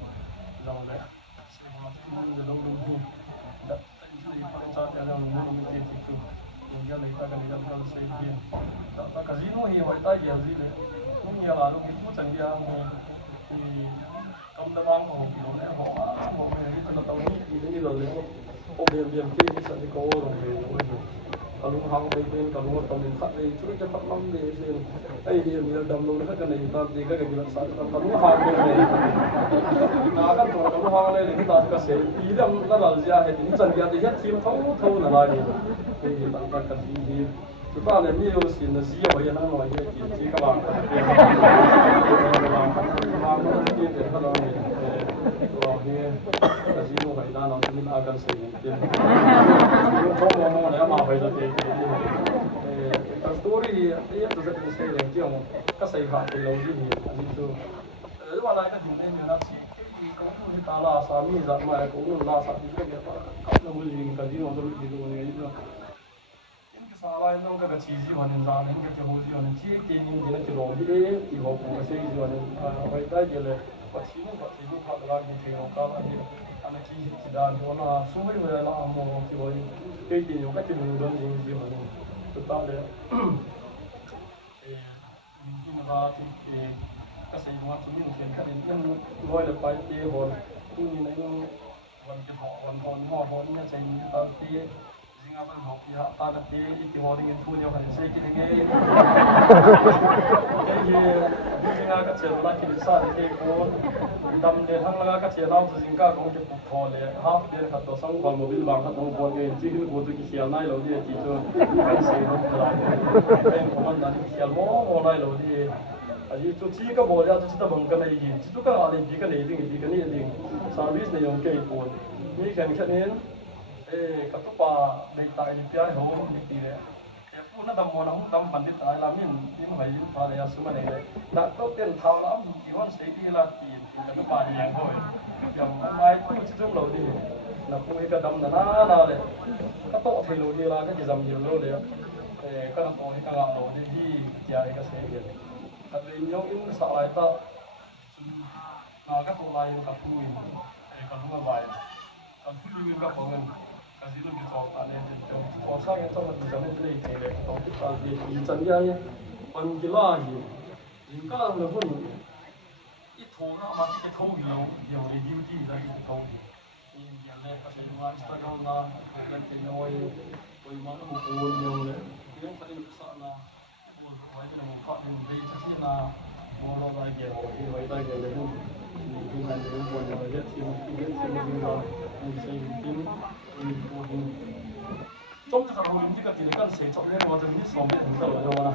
rồi đấy xem mà cái mông nó đông đông ni paling chat ada nombor ni itu yang dia letak kan dia kan saya dia tak casino hi hoi tai dia gì đấy lúc nhiều là lúc itu chẳng dia thì công đã mang hồ kiểu này họ này đi tận tàu đi rồi đấy họ biên kia cái sản có rồi kalau hang baik kalau tahu minta ni sudah cepat lam ni sen ai dia bila download kan ni tak jika ke bila satu kalau hang ni nak kan kalau hang ni kita tak kasih tidak nak lalu ini jangan dia tim tahu nak lagi ini tak kan ini kita ni ni harus ni siapa yang nak lagi jika lah kalau ni casino phải ra nó cũng là cần sử dụng tiền không mong nếu mà phải là cái story thì tôi sẽ xây lên kiểu các xây phạm thì lâu gì thì chú nếu mà lại cái chuyện này nó chỉ cái cũng như ta là sao mi dạng mà cũng là sao thì cái việc nó mới liền casino tôi bị đồ này như vậy cái sao lại nó cái chi gì mà nên ra nên cái hồ gì mà chỉ cái những cái nó chỉ rồi thì họ cũng cái gì mà nên phải tại cái là Pasino phát ra cái chuyện của anh ấy chỉ đàn cho nó số mấy người là mua cái gọi cái gì những cái chuyện đơn giản gì mà chúng ta để khi mà ra thì cái sự mà chúng mình hiện cái nên gọi là phải cái hồn cũng như là nhữngวันcái họ hồn họ như thế này ta thì riêng ở bên họ thì họ ta là cái họ thì thu nhập hàng xây cái này cái gì riêng ở cái chuyện là cái sao cái cô đâm để thằng là cái chuyện nào thì riêng cả cũng cái cuộc thọ này half day khát đó xong còn mobile bằng khát đó còn cái chỉ cái bộ cái xe này rồi thì chỉ cho cái xe nó lại cái còn là cái xe mỏ này rồi thì 아니 저 지가 뭐야 저 진짜 뭔가 나 이게 지도가 안에 비가 내리는 비가 내리는 서비스 내용 게 있고 이 괜찮은 에 갖고봐 내가 이 피아 하고 있는데 puna dam mona hung dam bandit ai lamin tin mai pa ya suma ne da to ken thau lam iwan sei di la ti ka pa ni yang hoi yang mai tu chi zum lo di na pu ka dam na na le ka to thei lo di la ka ji zam ji lo le ka na to ka ga lo di hi ya ka sei di ka le nyong in sa lai ta na ka to lai ka pu ka lu vai ka pu lu ka pa ngan casino cái trò ta nên trò sang cái trong mình giống như này thì trò cái trò gì thì chân ra nhé còn cái la gì những cái là vẫn ít thô nó mà cái thô nhiều thì duty ra cái thô thì hiện nay có thể nói Instagram là cái nói với mà nó buồn nhiều đấy những cái điều sợ là buồn với cái một phát mình về chắc chắn là mua lo lại cái họ thì vậy đây cái đấy thì cái này nó buồn nhiều nhất thì mình là mình sẽ tìm 좀 더 가면 우리가 뒤에가 세 점에 와서 이 섬에 된다고 하나.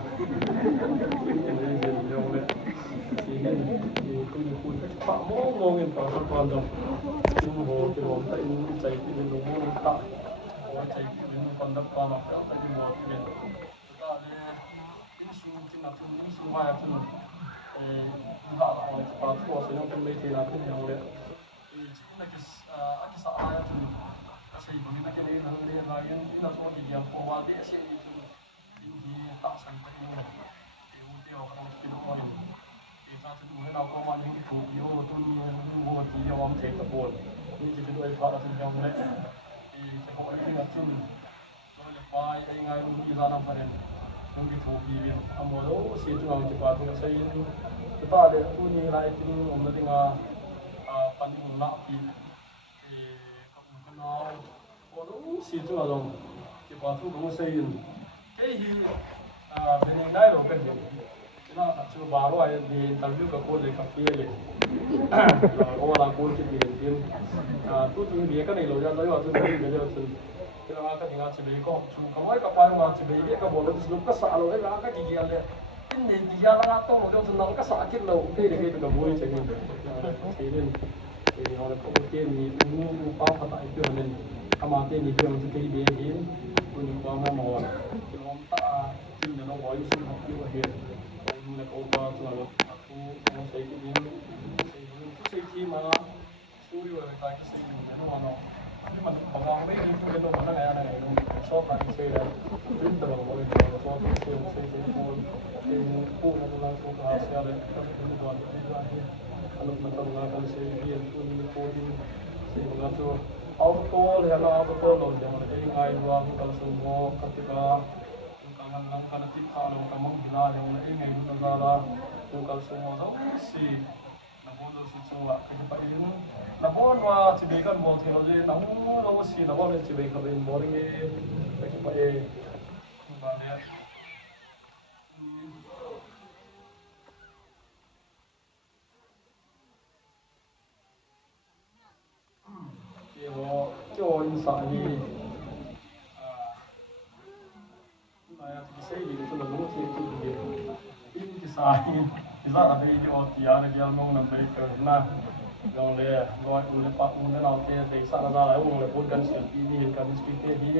뭐뭐는 봐서 봐도 좀 뭐들 온다 있는 자이 있는 너무 다. 자이 있는 건다 봐나 뼈다지 뭐 어떻게. 그다음에 인수진 같은 인수와 같은 하나 바투어서 좀 메이트나 그냥 이 지금까지 아기사 아야든 xây dựng cái này là liên là những là số gì nhiều của vào để xây dựng thì tạo sản phẩm như này thì mục tiêu không chỉ được quan điểm thì ta sẽ dùng cái nào có mà những cái chủ yếu tôi như mua chỉ cho ông thể tập buồn như chỉ tôi phát là thành công đấy thì họ ấy là chung rồi là bài ai ngay đi ra làm phần những cái chủ yếu mà đó xây dựng ông chỉ phát tôi xây dựng cái ta để tôi như lại thì ông nó tiếng phần những nạp thì nó cũng xí chung là rồi thì bảo thu cũng xây dựng cái gì bên này rồi cái gì nó thật sự bảo rồi thì interview các cô để cà phê này cô là cô chỉ để tiền tôi chuẩn bị cái này rồi ra lấy vào tôi chuẩn bị rồi thì là cái gì ngã chỉ bị có chú cái mấy cái bài mà chỉ bị biết cái bộ nó lúc cái xả rồi cái cái gì vậy cái này gì ra nó to rồi cho nó cái xả chết lâu cái này cái vui chơi thì nên thì họ là có cái gì mua bao phát tại cái này ama te ni biang tu kei be hin kun ba ma mo ki om ta tin na no sun ha ki wa hin kun na ko ba tu na aku mo sei ki din tu sei ki ma suri wa ta ki sei ni no no ni man ba ga me ni tu no ma na ya na no so ta ki sei da tin da ba mo ni so so sei ko ko na na ko ka sia le ka ni ba ni la hi anu na ta na ka sei bi tu ni ko hin sei ba tu auto le na auto lo de mo de ngai wa kal su mo katika kangan lang kana ti kha lo kamang hila le mo e ngai lu na la kal su mo zo si na bon lo si chuwa ka pa in na bon wa ti be kan mo the lo je na mo lo si na bon le ti be ka be mo ri ka pa e ba ne cho in sa hi na ya ti sei ni to lo ti ti in ti sa hi ti za la be ji o ti ya ne ya no na be ka na lo le lo u le pa u ne na te te sa la la u le pun kan se ti ni kan spi te hi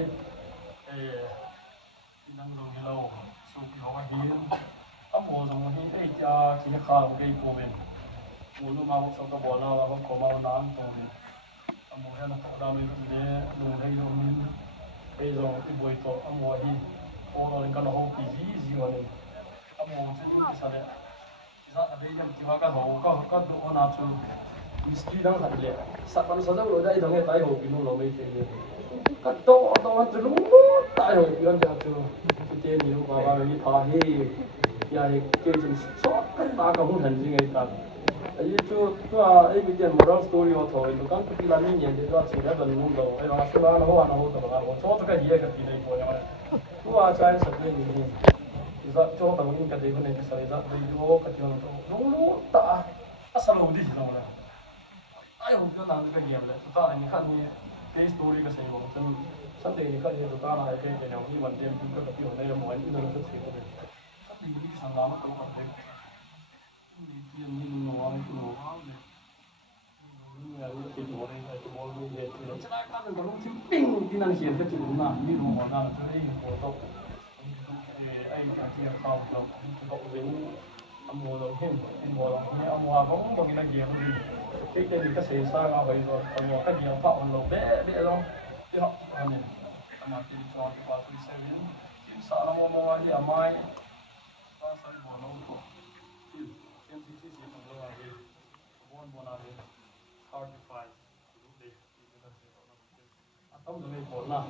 nang lo hi lo su ki ho hi a mo zo hi e ja ki kha lo ge ko ben mo no ma mo so ka bo na la ko ma na an to ben amo ya na da mi de no dei do min e zo i boi to amo hi o lo len ka lo ho pi ji wa le amo chu ni sa le za da dei jam ti wa ka ho ka do na chu miski dang sa le sa pan sa lo dai dang e tai ho pi no lo me te le ka to an chu lu tai ho pi an ja chu ti te ni lo ba ni tha hi ya he ke chu so ka ta ka hu han ji ngai ta ai chu to ai bi den moral story ho thoi to kan pi la ni nyen de to chi da ban nu lo ai ma sa na ho na ho to ba ho cho ka hi ka ti dai ko ya tu a chai sa ni ni za cho ta ni ka dei ko ne sa za dei yo ka ti no to no ta asa lo di no na ai ho pi na ka game le ta ni kan ni ke story ka sai bo chen san de ni ka ni to ta na ai ke ne ni wan dem pi ka pi ho ne mo ai ni no sa chi ko de san de ni ki san la ma ko ka de ni ti ni no ai ko no ping đi năng hiền cái chuyện nào như nó nói là tôi đi phổ thông anh cả kia khao khao học đến âm mô đầu tiên âm mô đầu tiên âm mô cũng bằng cái gì cái tên cái xây xa ra vậy rồi âm mô cái gì phạm âm mô bé bé luôn đi học anh này mà tìm cho đi qua tôi sẽ đến tìm sao nó mô mô đi à mai ta sẽ bỏ nó thôi tìm tìm gì cũng là gì buồn buồn là gì hard to find không được một là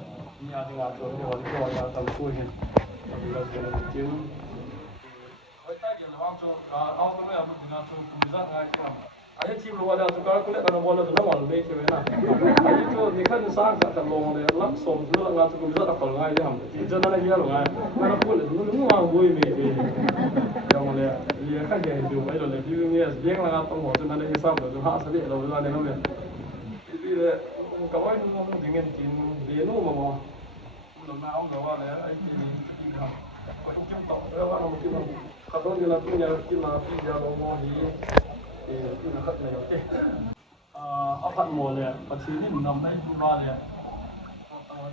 nhà thì ngã xuống rồi thì gọi nhà tầm cuối hiện thì là chuyện là chuyện với tay điều là bao nhiêu ông có mấy ông thì ngã xuống cũng rất ngay chứ ai chịu luôn là tụi con cũng lại nó là nó mòn mê thế này ai chịu thì khăn sáng cả lồng này lắc sồn nữa ngã xuống cũng rất là khổ ngay chứ hầm thì cho nó là nhiều ngay nó cũng là nó đúng là vui mê thì dòng này thì khăn gì chịu mấy rồi thì như biết là tao ngồi cho nó đây sao rồi họ sẽ bị rồi ra đây nó vậy thì cậu ấy không thì nghe chuyện biển luôn mà lần nào cũng gọi là ấy thì học có trong kiếm tàu đó là một cái mà các đối như là cái nhà cái mà cái nhà đồ mò thì cái là khách này ok ở phần mùa này và chỉ đi nằm đây du ba này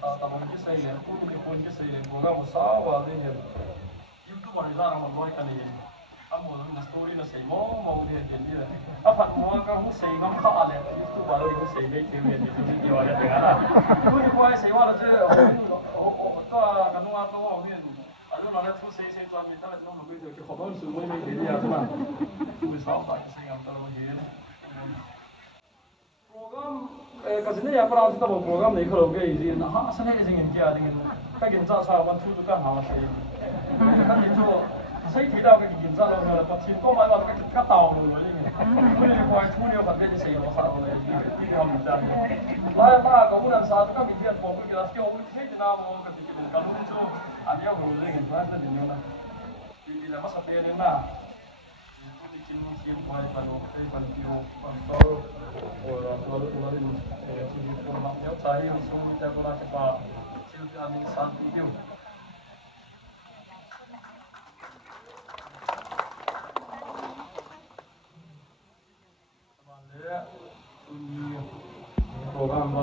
ta một cái xây này cũng cái con cái xây này của nó một sáu và đây này YouTube mà ra là một loại cái này mùa nó story nó xây mò thì hiện như là phần mùa cái cũng xây ngắm khá là YouTube vào đây cũng xây đây theo hiện thì nhiều là thế là cứ đi qua xây qua là chứ có cái nó ăn nó ngon hiện lúc nào nó thu xây toàn mình ta lại nó bây giờ cái khó hơn sự mới cái gì à mà 16 phải xây ngắm tao hiện program cái gì này phải làm sao program này không cái gì nó họ sẽ này sinh kia thì cái kiến thức sao mà thu được cái hàng là xây cái gì cho xây thì đâu cái kiến thức đâu là bắt chín có mấy cái tàu rồi đấy nhỉ bây giờ qua thu nhiều phần cái gì xây nó sao này đi làm gì đó lại mà có muốn làm sao các mình thiệt bỏ cái là kiểu xây thì nào mà cái gì cái lúc cho anh em rồi đấy nhỉ phải là gì nữa thì là mất sắp đến na đi chín qua phần cái phần tiêu phần to rồi rồi nó lên thì phần mặt nếu trái xuống đi theo cái cái pa siêu thì anh sáng tiêu program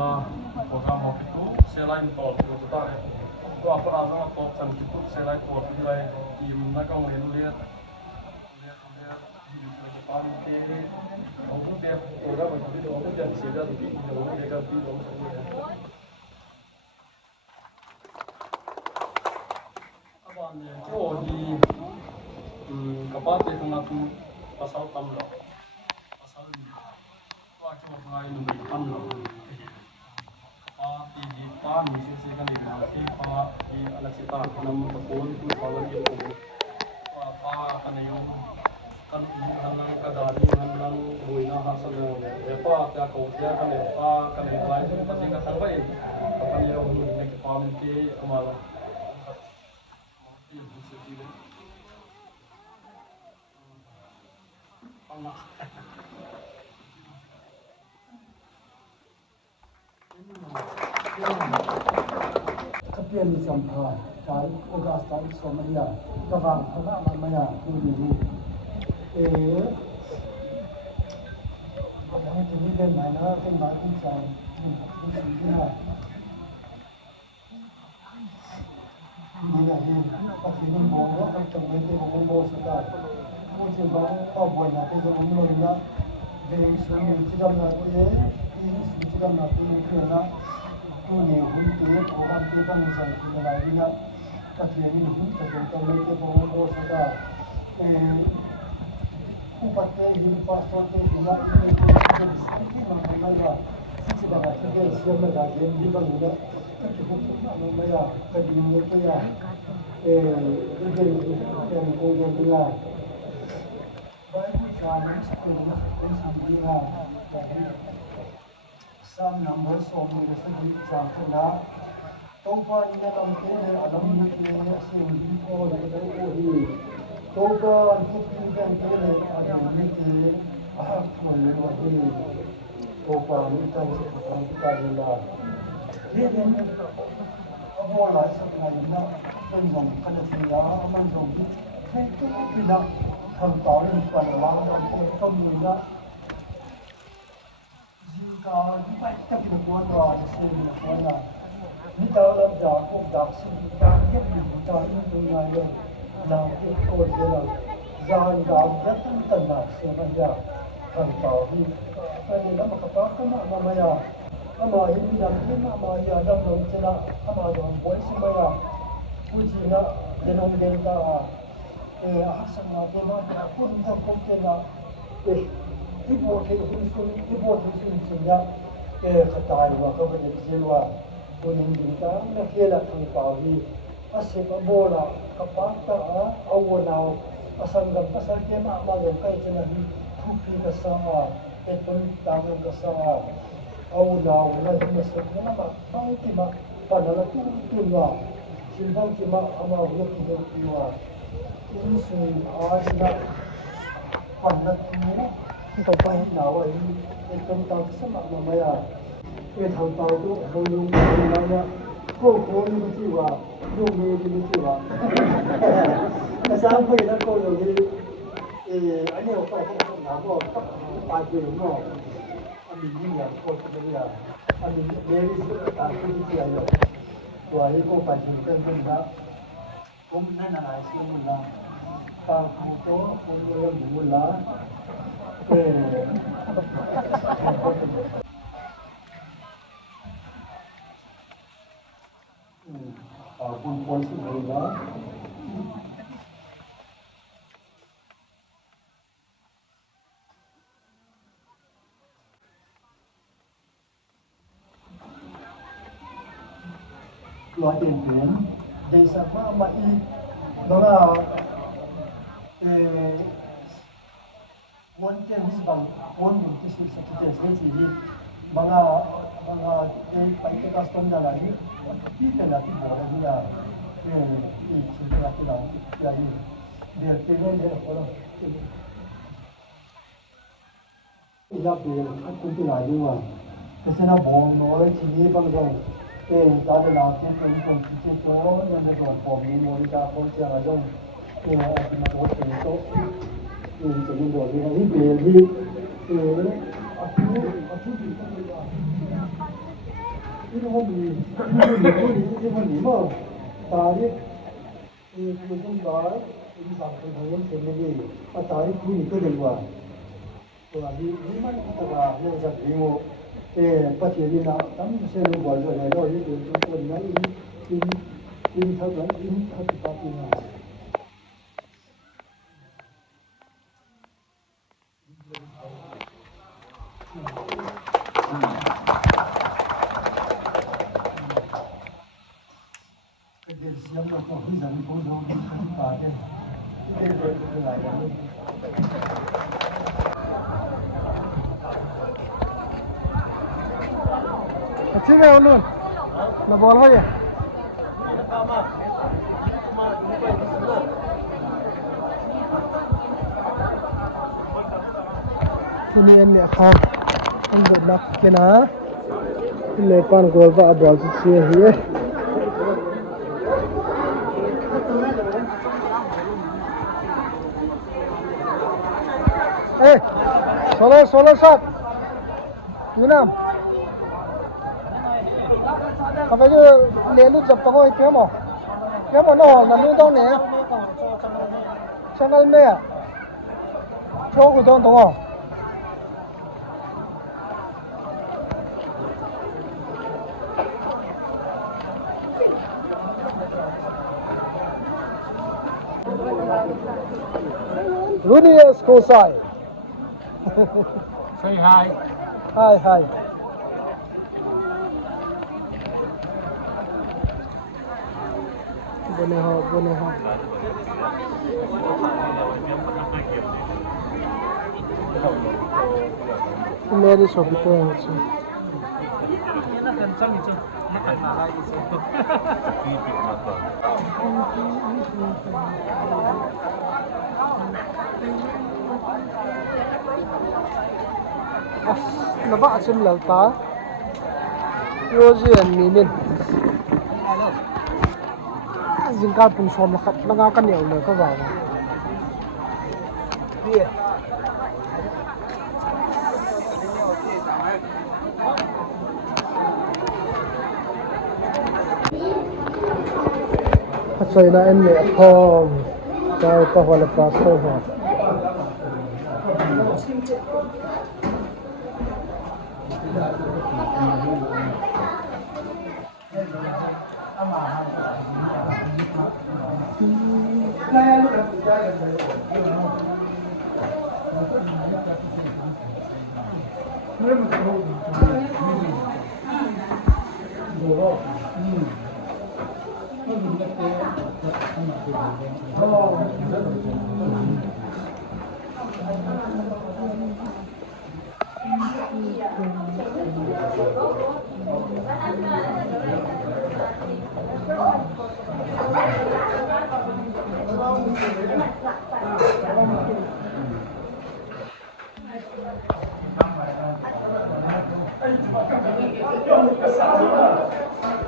học itu selain tol itu kita itu apa namanya tol dan itu selain tol itu lagi di mana kau lihat di depan itu orang dia program itu orang dia sudah di orang dia kan di orang semua apa ni jo di kapan itu nak pasal tamlo pasal ni waktu mengalami pemilihan ti di ta ni se kan ni na ti pa di ala se ta nam ta pon tu pa la ni ko pa kan yo kan nan ka da ni nan bui na ha sa le le pa ta ko ya kan le pa kan le lai se pa sing ka sang bai kan le hu ni ke pa min ti amala ti di se ti le Allah Kapian ni sampah, kai ogas tarik somaya, kawang kama mamaya kuni. Apa ni tadi kan mana kan mati cang, ini lah. Ini lah ni, pasti ni bawa kan cemai tu bawa sudah. Mungkin bang kau buat nanti jadi mulanya, dari sini tidak nanti, ini tidak nanti mungkin lah. Kuni hunti, orang kita misal kita lagi nak pasti ni hunti kita mereka bawa sudah. Upatnya ini pasportnya juga ini sedikit namanya tidak ada siapa lagi di bangsa tapi hukum namanya kedua itu ya yang kemudian dia baik sama sekolah pun sama jadi sam number soal ini sedikit janganlah Topa ini dalam kene alam ini asyik dipo dari ini Topa kita kan kene alam ini ahad pun lagi Topa ini kan kita jelas ini apa lah sebenarnya dengan kerja aman dong itu kita tentang pada orang kemudian jika kita tidak buat orang sendiri ni tahu lah dah sudah kita bukan dunia yang dah kita orang jangan dah datang tanah sebenarnya kan tahu ni ini nama kata namanya ama ini dah nama ya dah nama ama orang boleh semua pujinya dengan delta asal nama pun tak mungkin ibu husun sehingga kata ibu kau berjaya kuning bintang na kela kang pawi asip abola kapata awona asangam pasarke ma amagan kay tinahi tupi kasama etun tangan kasama awona wala himasok na nama bangtima panala tuwa silbang tima ama wala tiwa insun aadina panatu kapay nawa etun tangan kasama mamaya thằng tàu đó không dùng đâu nha cô đi mới chịu à dùng đi mới chịu à sao bây giờ cô rồi đi anh ấy phải không làm rồi bài quyền rồi anh mình như vậy cô bây giờ anh mình để đi cô đi chơi rồi rồi cô phải chịu cân đó cũng nên là lại xem mình là cao cô làm muốn là pun sebenarnya keluar tempen desa mama i banga wanten hisbang pon tisu sakit sendiri banga pai ke custom dah ini kita nak boleh dia kita nak lagi dia pengen dia kalau ia bil aku tu lagi wah kesana bom oleh ciri bangsa dah ada nanti pun kita tu yang ada bom ni boleh dah pun jangan jom aku nak buat itu jadi boleh ni bil ni aku ini hobi mah tarik kucing bar ini sampai dengan sendiri tarik ini tu dewa jadi ini mana kita lah yang jadi mo pasti ini nak kami selalu buat jadi ini tu ini thằng ini hati patinya अच्छी में उन्होंने मैं बोल रहा हूँ ini ini kham ini nak kena lepan golba abal sih ya solo sat Yunam apa itu lelu jab toko itu ya mau nanu tau nih channel में show को toko Runius Kosai. Say hi. Hi. Bone ho. Meri sobito hai chu. Naba asim lalta Rosie and Minin Zinka pun som lakat langakan ya udah ka bawa Iya Saya nak ini home saya tahu ada pasal